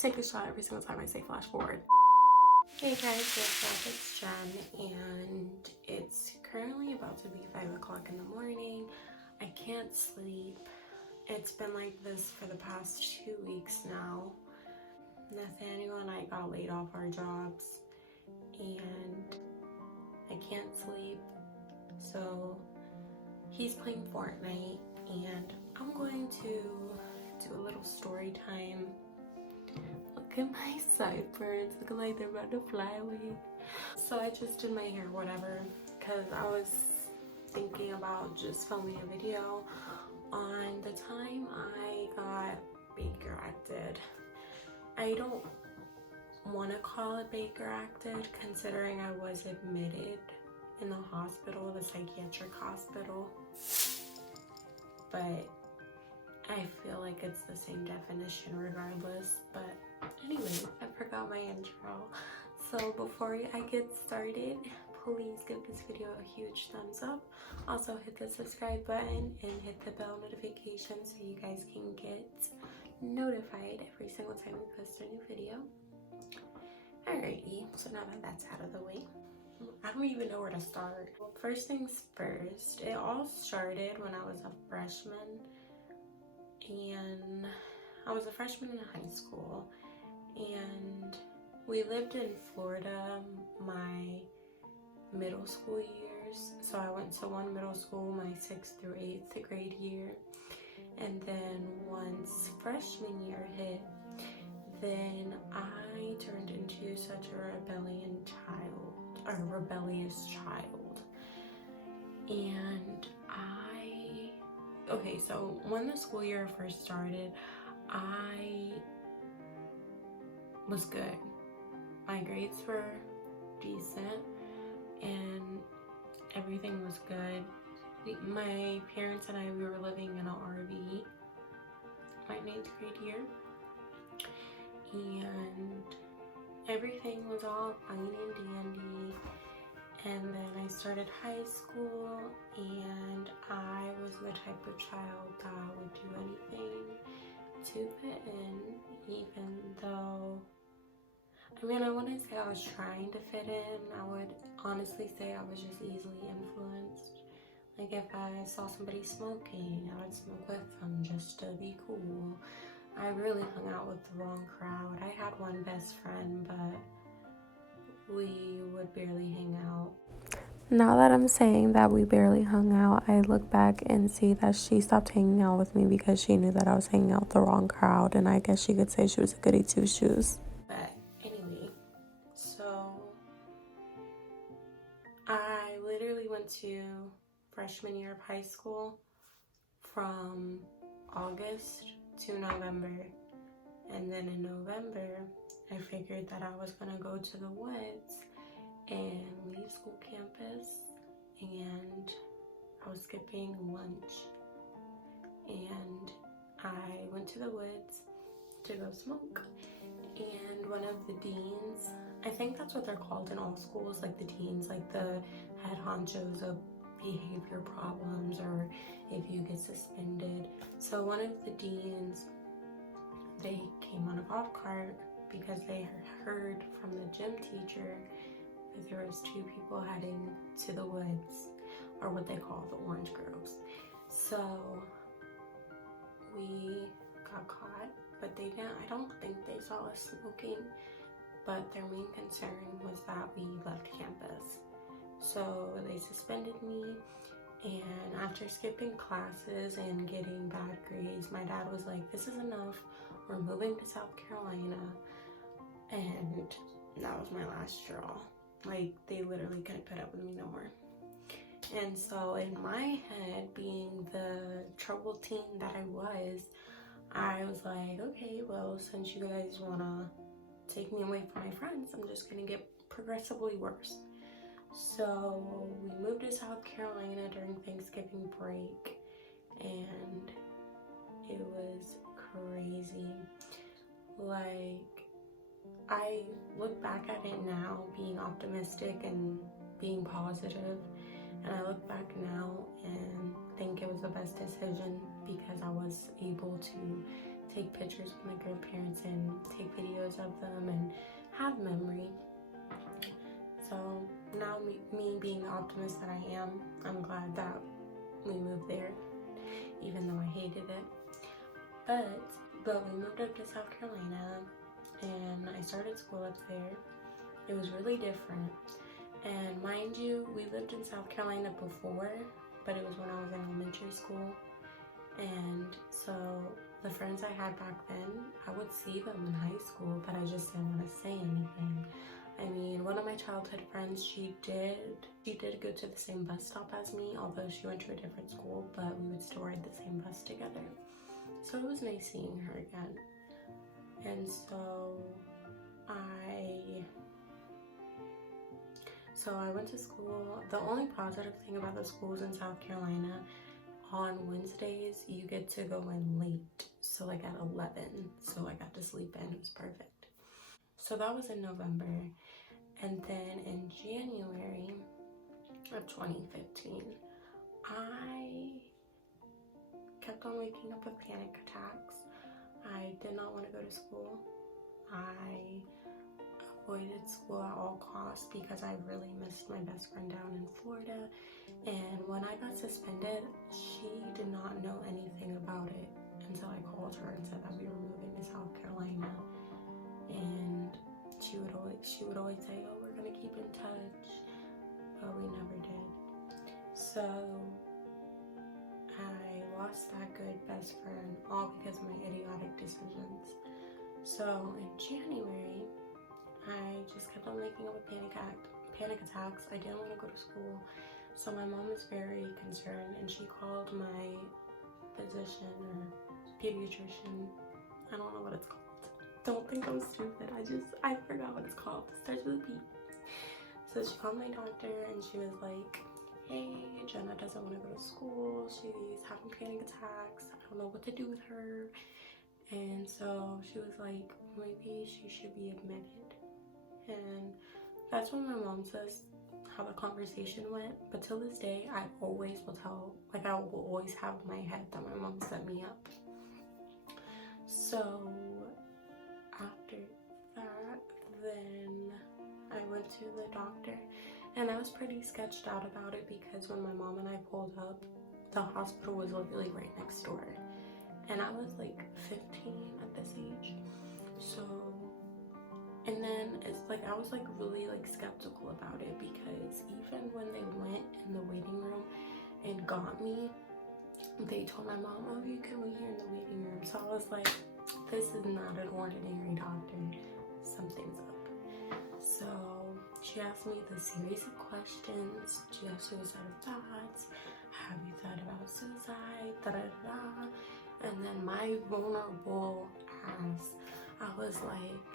take a shot every single time I say flash forward. Hey guys, what's up? It's Jen, and it's currently about to be 5 o'clock in the morning. I can't sleep. It's been like this for the past 2 weeks now. Nathaniel and I got laid off our jobs, and I can't sleep. So he's playing Fortnite, and I'm going to do a little story time. Look at my sideburns, looking like they're about to fly away. So I just did my hair, whatever, because I was thinking about just filming a video on the time I got Baker acted. I don't want to call it Baker acted, considering I was admitted in the hospital, the psychiatric hospital, but I feel like it's the same definition regardless. But anyway, I forgot my intro. So before I get started, please give this video a huge thumbs up. Also hit the subscribe button and hit the bell notification so you guys can get notified every single time we post a new video. Alrighty, so now that that's out of the way, I don't even know where to start. Well, first things first, it all started when I was a freshman, and I was a freshman in high school, and we lived in Florida my middle school years. So I went to one middle school my 6th through 8th grade year, and then once freshman year hit, then I turned into such a rebellious child. And okay, so when the school year first started, I was good. My grades were decent and everything was good. My parents and I, we were living in an RV my 9th grade year, and everything was all fine and dandy. And then I started high school, and I was the type of child that would do anything to fit in, even though, I mean, I wouldn't say I was trying to fit in. I would honestly say I was just easily influenced. Like if I saw somebody smoking, I would smoke with them just to be cool. I really hung out with the wrong crowd. I had one best friend, but we would barely hang out. Now that I'm saying that we barely hung out, I look back and see that she stopped hanging out with me because she knew that I was hanging out with the wrong crowd, and I guess she could say she was a goody two-shoes. But anyway, so I literally went to freshman year of high school from August to November, and then in November I figured that I was gonna go to the woods and leave school campus, and I was skipping lunch, and I went to the woods to go smoke. And one of the deans, I think that's what they're called in all schools, like the deans, like the head honchos of behavior problems or if you get suspended. So one of the deans, they came on a golf cart because they heard from the gym teacher that there was 2 people heading to the woods, or what they call the orange groves. So we got caught, but they didn't, I don't think they saw us smoking, but their main concern was that we left campus. So they suspended me, and after skipping classes and getting bad grades, my dad was like, this is enough, we're moving to South Carolina. And that was my last straw. Like, they literally couldn't put up with me no more. And so in my head, being the troubled teen that I was like, okay, well, since you guys wanna take me away from my friends, I'm just gonna get progressively worse. So we moved to South Carolina during Thanksgiving break, and it was crazy. Like, I look back at it now being optimistic and being positive, and I look back now and think it was the best decision because I was able to take pictures with my grandparents and take videos videos of them and have memory. So now me being the optimist that I am, I'm glad that we moved there, even though I hated it. But we moved up to South Carolina and I started school up there. It was really different. And mind you, we lived in South Carolina before, but it was when I was in elementary school. And so the friends I had back then, I would see them in high school, but I just didn't want to say anything. I mean, one of my childhood friends, she did go to the same bus stop as me, although she went to a different school, but we would still ride the same bus together. So it was nice seeing her again. And so I went to school. The only positive thing about the schools in South Carolina, on Wednesdays, you get to go in late. So like at 11. So I got to sleep in. It was perfect. So that was in November. And then in January of 2015, I kept on waking up with panic attacks. I did not want to go to school. I avoided school at all costs because I really missed my best friend down in Florida. And when I got suspended, she did not know anything about it until I called her and said that we were moving to South Carolina. And she would always say, oh, we're gonna keep in touch, but we never did. So I lost that good best friend, all because of my idiotic decisions. So in January, I just kept on waking up with panic attacks. I didn't want to go to school. So my mom was very concerned and she called my physician or pediatrician. I don't know what it's called. Don't think I'm stupid. I forgot what it's called. It starts with a P. So she called my doctor and she was like, hey, Jenna doesn't want to go to school. She's having panic attacks. I don't know what to do with her. And so she was like, maybe she should be admitted. And that's what my mom says how the conversation went. But till this day, I always will tell, like I will always have in my head that my mom set me up. So after that, then I went to the doctor and I was pretty sketched out about it because when my mom and I pulled up, the hospital was literally right next door. And I was like 15 at this age. So, and then it's like, I was like really like skeptical about it because even when they went in the waiting room and got me, they told my mom, oh, you can wait here in the waiting room. So I was like, this is not an ordinary doctor. Something's up. So she asked me the series of questions. Do you have suicidal thoughts? Have you thought about suicide? Da da da. And then my vulnerable ass, I was like,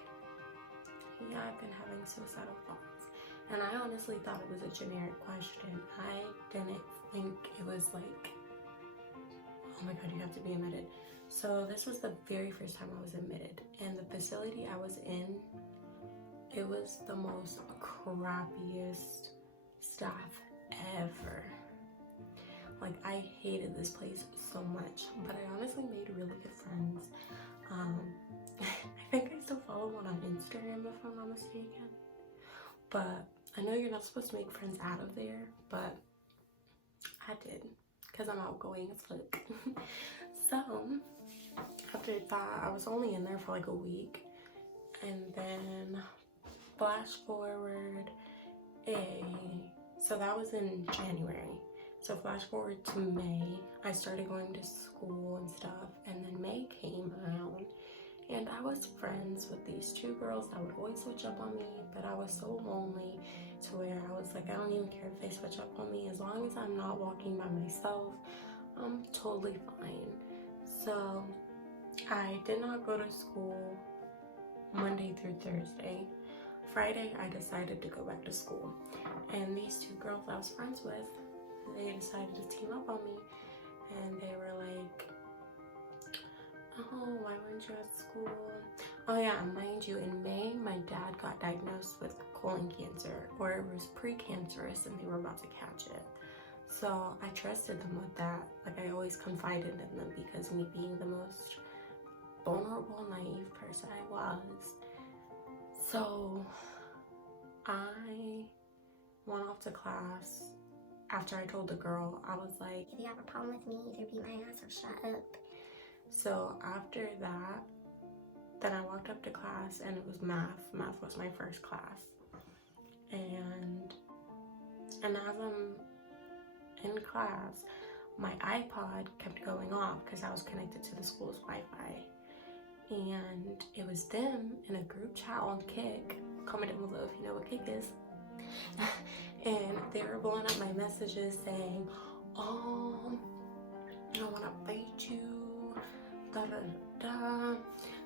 yeah, I've been having suicidal thoughts. And I honestly thought it was a generic question. I didn't think it was like, oh my God, you have to be admitted. So this was the very first time I was admitted. And the facility I was in, it was the most crappiest staff ever. Like, I hated this place so much, but I honestly made really good friends. I think I still follow one on Instagram if I'm not mistaken. But I know you're not supposed to make friends out of there, but I did because I'm outgoing as fuck. So after that, I was only in there for like a week, and then flash forward so that was in January. So flash forward to May, I started going to school and stuff, and then May came around, and I was friends with these two girls that would always switch up on me, but I was so lonely to where I was like, I don't even care if they switch up on me. As long as I'm not walking by myself, I'm totally fine. So I did not go to school Monday through Thursday. Friday, I decided to go back to school. And these two girls I was friends with, they decided to team up on me. And they were like, oh, why weren't you at school? Oh yeah, mind you, in May, my dad got diagnosed with colon cancer, or it was precancerous and they were about to catch it. So I trusted them with that. Like, I always confided in them because me being the most vulnerable, naive person I was, So I went off to class. After I told the girl, I was like, if you have a problem with me, either beat my ass or shut up. So after that, then I walked up to class and it was math. Math was my first class. And as I'm in class, my iPod kept going off because I was connected to the school's Wi-Fi. And it was them in a group chat on Kick. Comment down below if you know what Kick is. And they were blowing up my messages saying, I want to fight you, da da da.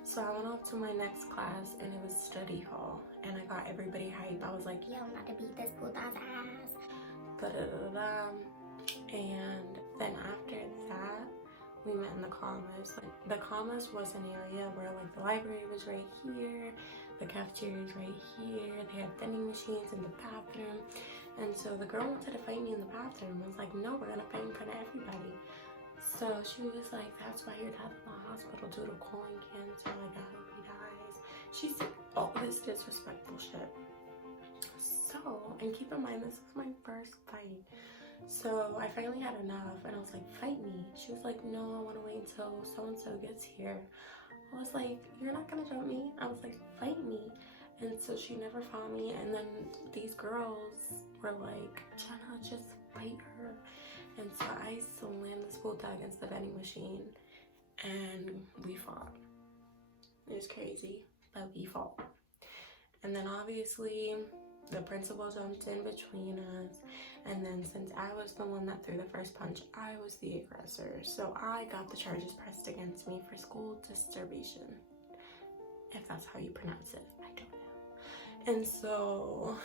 So I went off to my next class and it was study hall. And I got everybody hype. I was like, yo, I'm about to beat this puta's ass. Da da da da. And then after that, we met in the commas. Like, the commas was an area where like the library was right here, the cafeteria is right here, they had vending machines in the bathroom. And so the girl wanted to fight me in the bathroom. I was like, no, we're gonna fight in front of everybody. So she was like, that's why your dad's in the hospital due to colon cancer. Like, I hope he dies. She said all this disrespectful shit. So, and keep in mind, this was my first fight. So I finally had enough and I was like, fight me. She was like, no, I want to wait until so-and-so gets here. I was like, you're not gonna jump me? I was like, fight me. And so she never fought me. And then these girls were like, Jenna, just fight her. And so I slammed this puta against the vending machine and we fought. It was crazy, but we fought. And then obviously the principal jumped in between us, and then since I was the one that threw the first punch, I was the aggressor. So I got the charges pressed against me for school disturbation, if that's how you pronounce it, I don't know. And so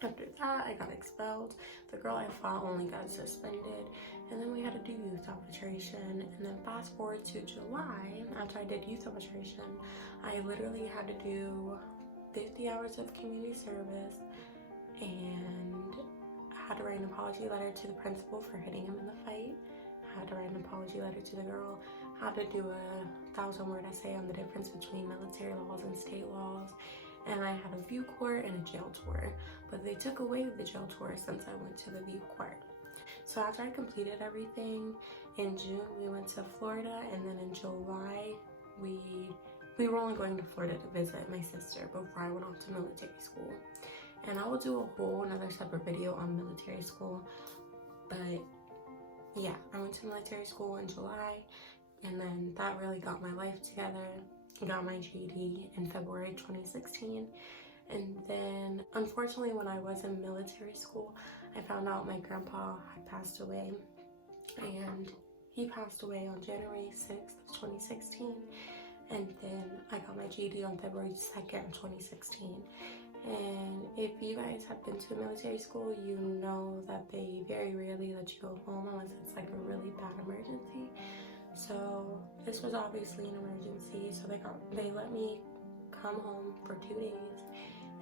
after that, I got expelled. The girl I fought only got suspended, and then we had to do youth arbitration. And then fast forward to July, after I did youth arbitration, I literally had to do 50 hours of community service, and I had to write an apology letter to the principal for hitting him in the fight. I had to write an apology letter to the girl. I had to do a 1,000-word essay on the difference between military laws and state laws. And I had a view court and a jail tour, but they took away the jail tour since I went to the view court. So after I completed everything, in June we went to Florida, and then in July we were only going to Florida to visit my sister before I went off to military school. And I will do a whole another separate video on military school. But yeah, I went to military school in July, and then that really got my life together. Got my GED in February 2016. And then unfortunately, when I was in military school, I found out my grandpa had passed away, and he passed away on January 6th of 2016. And then I got my GED on February 2nd, 2016. And if you guys have been to a military school, you know that they very rarely let you go home unless it's like a really bad emergency. So this was obviously an emergency, so they let me come home for 2 days,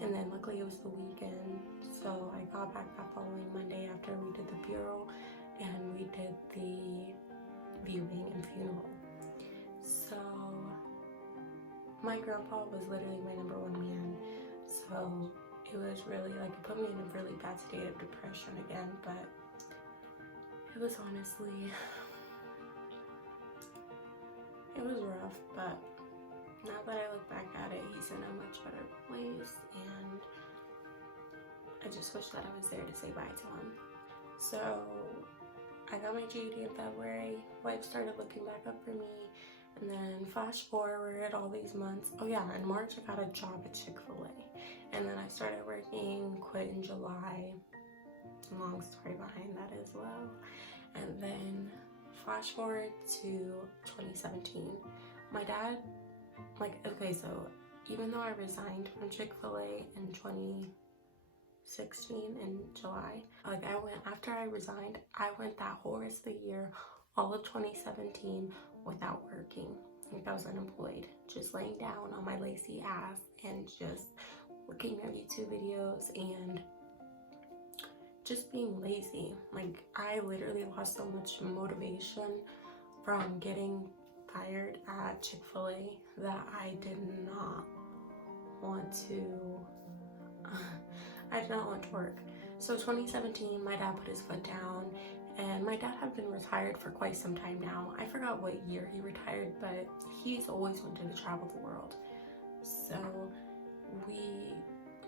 and then luckily it was the weekend, so I got back that following Monday after we did the bureau and we did the viewing and funeral. So my grandpa was literally my #1 man, so it was really like, it put me in a really bad state of depression again, but it was honestly, it was rough. But now that I look back at it, he's in a much better place, and I just wish that I was there to say bye to him. So I got my GED in February, life started looking back up for me, and then flash forward all these months. Oh yeah, in March I got a job at Chick-fil-A, and then I started working, quit in July. Long story behind that as well. And then flash forward to 2017. My dad, okay, so even though I resigned from Chick-fil-A in 2016 in July, after I resigned, I went that whole rest of the year, all of 2017, without working. Like, I was unemployed, just laying down on my lazy ass and just looking at YouTube videos and just being lazy. Like, I literally lost so much motivation from getting fired at Chick-fil-A that I did not want want to I did not want to work. So 2017, my dad put his foot down, and my dad had been retired for quite some time now. I forgot what year he retired, but he's always wanted to travel the world. So we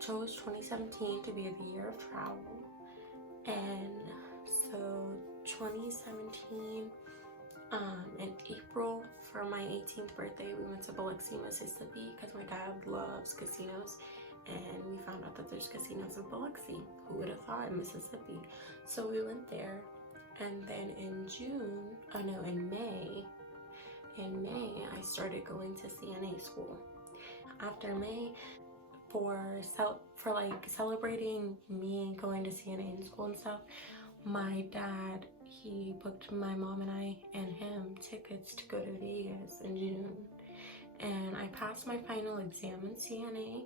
chose 2017 to be the year of travel. And so 2017, in April, for my 18th birthday, we went to Biloxi, Mississippi, because my dad loves casinos. And we found out that there's casinos in Biloxi. Who would have thought, in Mississippi? So we went there, and then in May, I started going to CNA school. After May, for like celebrating me going to CNA school and stuff, my dad, he booked my mom and I and him tickets to go to Vegas in June. And I passed my final exam in CNA,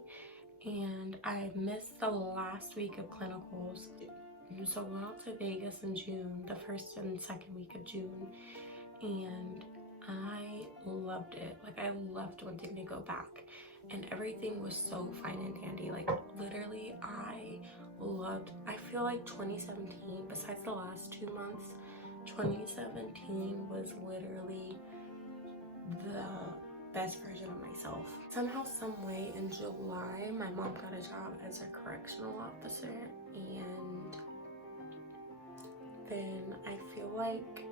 and I missed the last week of clinicals. So I went out to Vegas in June, the first and second week of June, and I loved it. Like, I loved wanting to go back, and everything was so fine and dandy. Like, literally, I feel like 2017, besides the last 2 months, 2017 was literally the best version of myself. Somehow, some way, in July, my mom got a job as a correctional officer, and then I feel like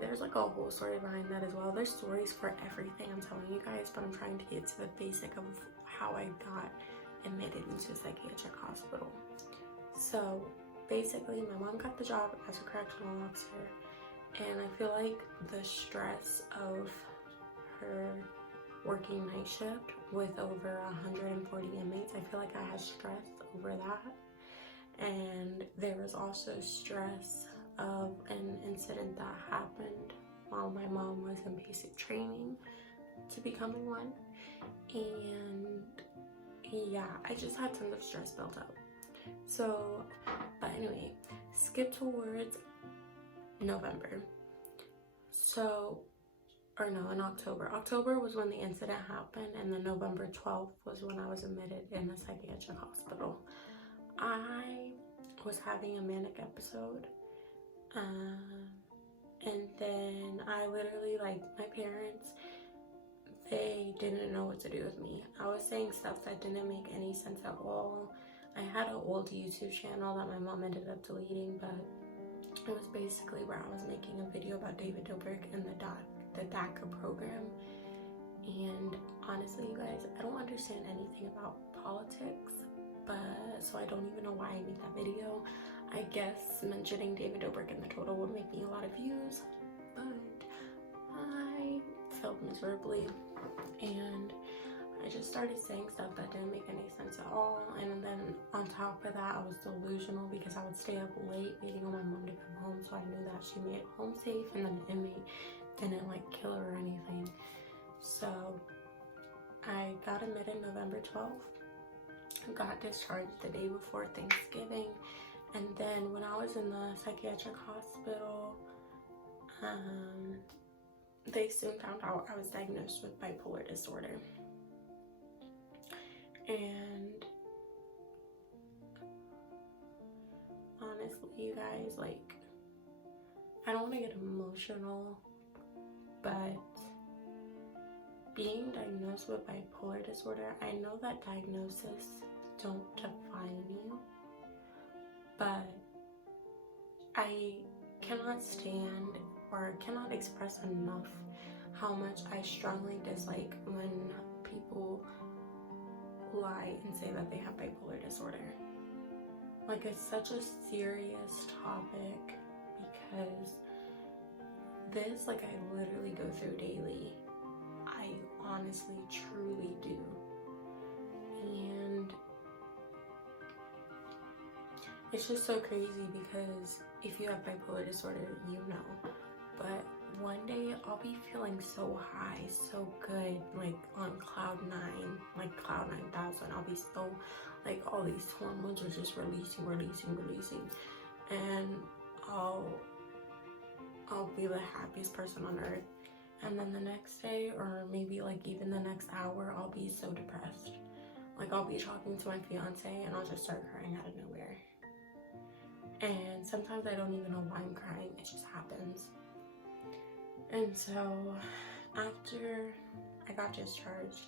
there's like a whole story behind that as well. There's stories for everything I'm telling you guys, but I'm trying to get to the basic of how I got admitted into a psychiatric hospital. So basically, my mom got the job as a correctional officer, and I feel like the stress of her working night shift with over 140 inmates, I feel like I had stress over that. And there was also stress of an incident that happened while my mom was in basic training to becoming one. And yeah, I just had tons of stress built up. So, but anyway, skip towards November. So, or no, in October. October was when the incident happened, and then November 12th was when I was admitted in the psychiatric hospital. I was having a manic episode, and then I literally, like, my parents, they didn't know what to do with me. I was saying stuff that didn't make any sense at all. I had an old YouTube channel that my mom ended up deleting, but it was basically where I was making a video about David Dobrik and the DACA program. And honestly, you guys, I don't understand anything about politics, but so I don't even know why I made that video. I guess mentioning David Dobrik in the title would make me a lot of views, but I failed miserably, and I just started saying stuff that didn't make any sense at all. And then on top of that, I was delusional because I would stay up late waiting on my mom to come home, so I knew that she made it home safe, and then the inmate didn't like kill her or anything. So I got admitted November 12th, got discharged the day before Thanksgiving, and then when I was in the psychiatric hospital, they soon found out I was diagnosed with bipolar disorder. And honestly, you guys, like, I don't want to get emotional, but being diagnosed with bipolar disorder, I know that diagnoses don't define you, but I cannot stand or cannot express enough how much I strongly dislike when people lie and say that they have bipolar disorder. Like, it's such a serious topic because this, like, I literally go through daily. I honestly, truly do. And it's just so crazy because if you have bipolar disorder, you know. But one day I'll be feeling so high, so good, like on cloud 9, like cloud 9,000. I'll be so, like, all these hormones are just releasing, and I'll be the happiest person on earth. And then the next day, or maybe like even the next hour, I'll be so depressed. Like, like I'll be talking to my fiance and I'll just start crying out of nowhere. And sometimes I don't even know why I'm crying, it just happens. And so after I got discharged,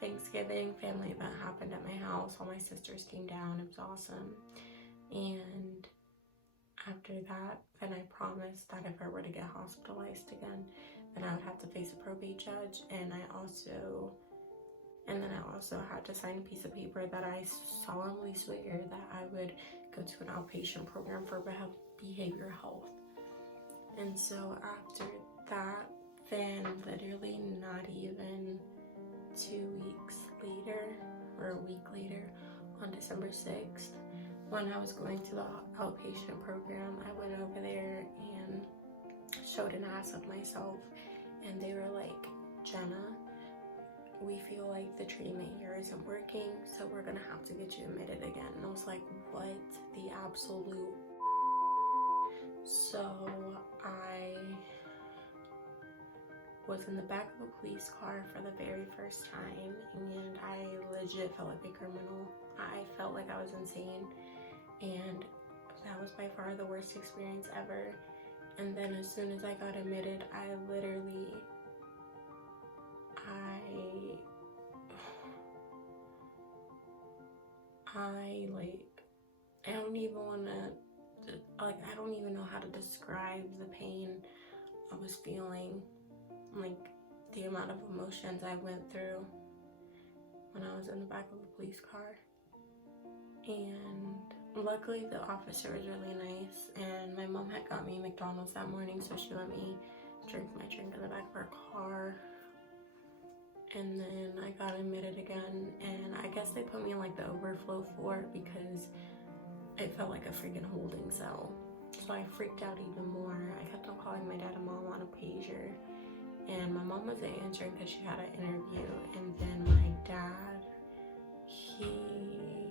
Thanksgiving family event happened at my house. All my sisters came down. It was awesome. And after that, then I promised that if I were to get hospitalized again, then I would have to face a probate judge. And then I also had to sign a piece of paper that I solemnly swear that I would go to an outpatient program for behavioral health. And so after that, then literally not even 2 weeks later, or a week later, on December 6th, when I was going to the outpatient program, I went over there and showed an ass of myself, and they were like, Jenna, we feel like the treatment here isn't working, so we're gonna have to get you admitted again. And I was like, what the absolute? So I was in the back of a police car for the very first time, and I legit felt like a criminal. I felt like I was insane, and that was by far the worst experience ever. And then as soon as I got admitted, I I don't even know how to describe the pain I was feeling, like the amount of emotions I went through when I was in the back of a police car. And luckily the officer was really nice, and my mom had got me McDonald's that morning, so she let me drink my drink in the back of her car. And then I got admitted again, and I guess they put me in like the overflow floor because it felt like a freaking holding cell. So I freaked out even more. I kept on calling my dad and mom on a pager, and my mom wasn't answering because she had an interview. And then my dad, he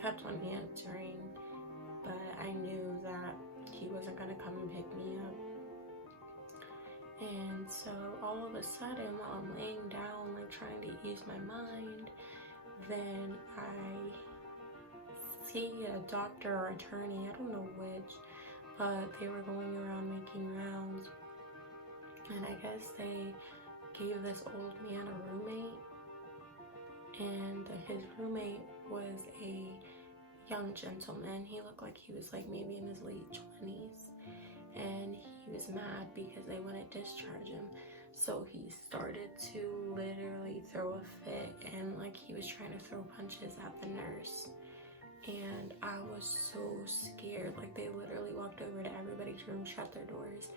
kept on answering, but I knew that he wasn't gonna come and pick me up. And so all of a sudden, while I'm laying down, like trying to ease my mind, then I see a doctor or attorney, I don't know which, but they were going around making rounds, and I guess they gave this old man a roommate, and his roommate was a young gentleman. He looked like he was like maybe in his late 20s, and he was mad because they wouldn't discharge him. So he started to literally throw a fit, and like he was trying to throw punches at the nurse. And I was so scared. Like they literally walked over to everybody's room, shut their doors,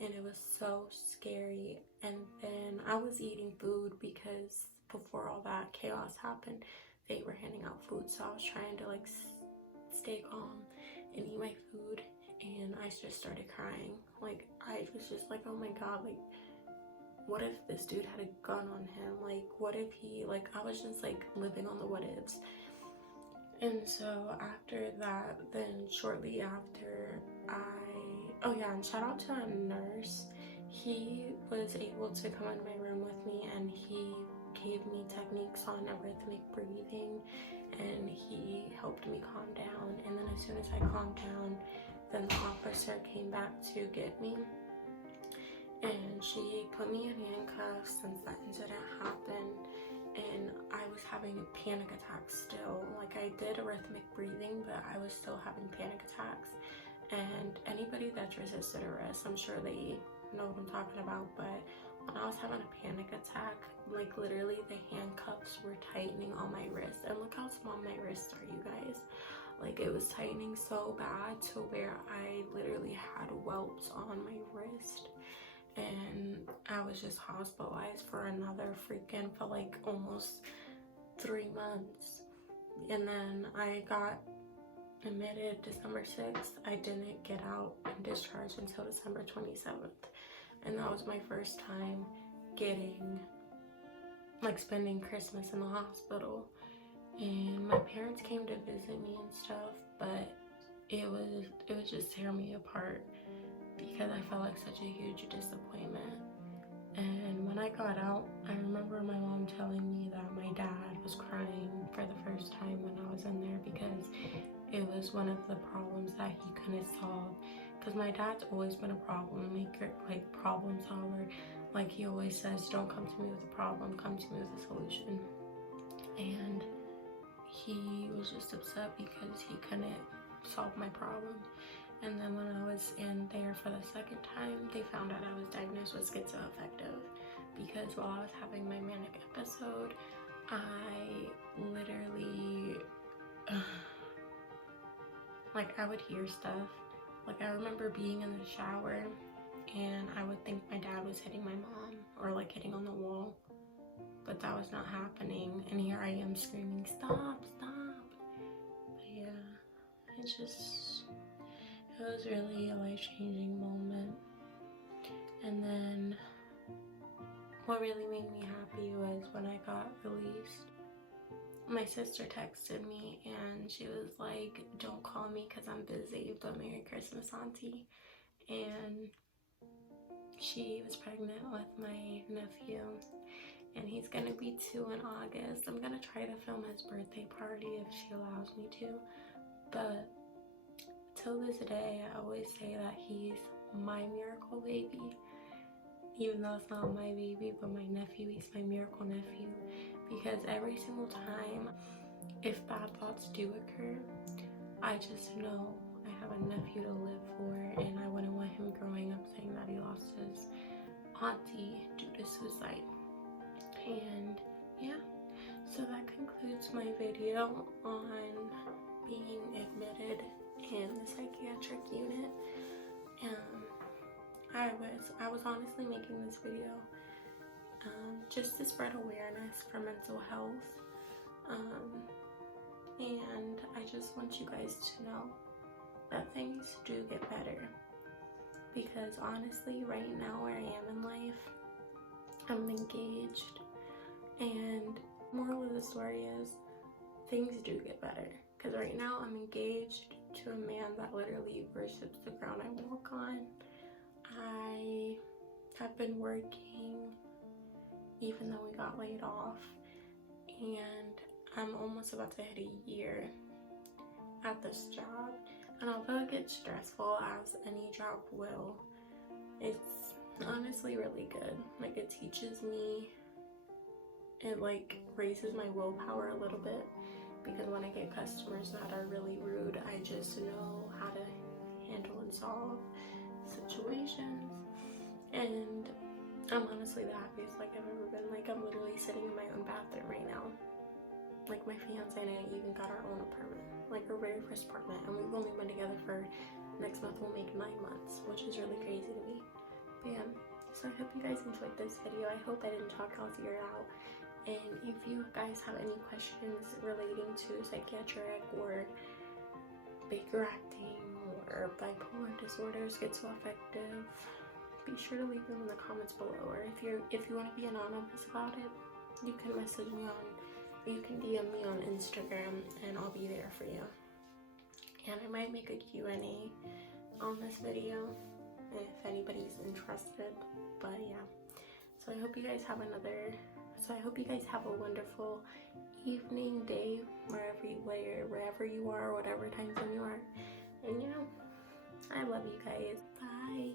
and it was so scary. And then I was eating food because before all that chaos happened, they were handing out food, so I was trying to like stay calm and eat my food, and I just started crying. Like I was just like, oh my god, like what if this dude had a gun on him? Like what if he, like I was just like living on the what ifs. And so after that, then shortly after, and shout out to a nurse. He was able to come in my room with me, and he gave me techniques on rhythmic breathing, and he helped me calm down. And then as soon as I calmed down, then the officer came back to get me, and she put me in handcuffs since that incident happened. And I was having a panic attack still. Like I did rhythmic breathing, but I was still having panic attacks. And anybody that's resisted arrest, I'm sure they know what I'm talking about. But when I was having a panic attack, like literally the handcuffs were tightening on my wrist. And look how small my wrists are, you guys. Like it was tightening so bad to where I literally had whelps on my wrist. And I was just hospitalized for like almost 3 months. And then I got admitted December 6th. I didn't get out and discharged until December 27th. And that was my first time spending Christmas in the hospital. And my parents came to visit me and stuff, but it was just tearing me apart, because I felt like such a huge disappointment. And when I got out, I remember my mom telling me that my dad was crying for the first time when I was in there because it was one of the problems that he couldn't solve. Because my dad's always been a problem maker, like problem solver. Like he always says, don't come to me with a problem, come to me with a solution. And he was just upset because he couldn't solve my problem. And then when I was in there for the second time, they found out I was diagnosed with schizoaffective because while I was having my manic episode, I literally, like I would hear stuff. Like I remember being in the shower and I would think my dad was hitting my mom or like hitting on the wall, but that was not happening. And here I am screaming, stop, stop. But yeah, it was really a life-changing moment. And then what really made me happy was when I got released. My sister texted me and she was like, don't call me because I'm busy, but Merry Christmas, Auntie. And she was pregnant with my nephew and he's gonna be 2 in August. I'm gonna try to film his birthday party if she allows me to, but till this day I always say that he's my miracle baby, even though it's not my baby, but my nephew, he's my miracle nephew. Because every single time, if bad thoughts do occur, I just know I have a nephew to live for, and I wouldn't want him growing up saying that he lost his auntie due to suicide. And yeah, so that concludes my video on being admitted in the psychiatric unit. I was honestly making this video just to spread awareness for mental health, and I just want you guys to know that things do get better, because honestly right now where I am in life, I'm engaged, and moral of the story is things do get better, because right now I'm engaged to a man that literally worships the ground I walk on. I have been working even though we got laid off, and I'm almost about to hit a year at this job. And although it gets stressful, as any job will, it's honestly really good. Like it teaches me, it like raises my willpower a little bit, because when I get customers that are really rude, I just know how to handle and solve situations. And I'm honestly the happiest like I've ever been. Like I'm literally sitting in my own bathroom right now. Like my fiance and I even got our own apartment, like our very first apartment, and we've only been together for, next month will make 9 months, which is really crazy to me. But yeah, so I hope you guys enjoyed this video. I hope I didn't talk y'all's ear out. And if you guys have any questions relating to psychiatric or Baker acting or bipolar disorder, schizoaffective, be sure to leave them in the comments below. Or if you want to be anonymous about it, you can message me you can DM me on Instagram and I'll be there for you. And I might make a Q&A on this video if anybody's interested. But yeah, so I hope you guys have a wonderful evening, day, wherever you are, whatever time zone you are. And yeah, I love you guys. Bye.